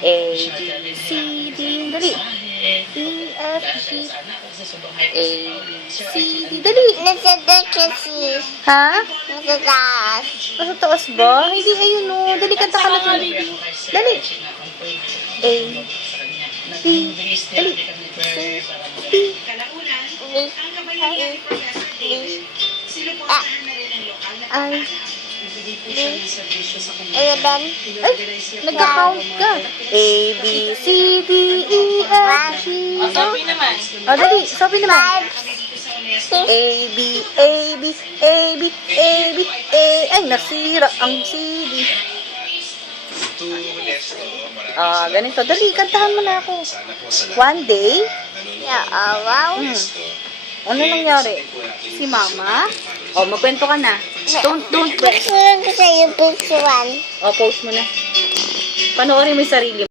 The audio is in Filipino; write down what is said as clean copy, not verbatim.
A, B, C, D. Dali. E, F, G, A, B, C, D. Dali. Nasa kasi. Ha? Nasa taas. Nasa taas ba? Hindi, ayun o. Dali, kanta ka na. Dali. A, B, dali. C, D. I, Ayan. ay, nagka-count ka. A, B, C, D, E, F, G. Sophie naman. O, dali. Sophie naman. 5, 6, A, B, A, B, A, B, A, B, A. Ay, nasira ang CD. Ganito. Dali, kantahan mo na ako. One day, wow. ano nangyari? Si Mama, magkwento ka na. Don't Picture ko sa'yo, picture 1. post mo na. Panoorin mo yung sarili mo.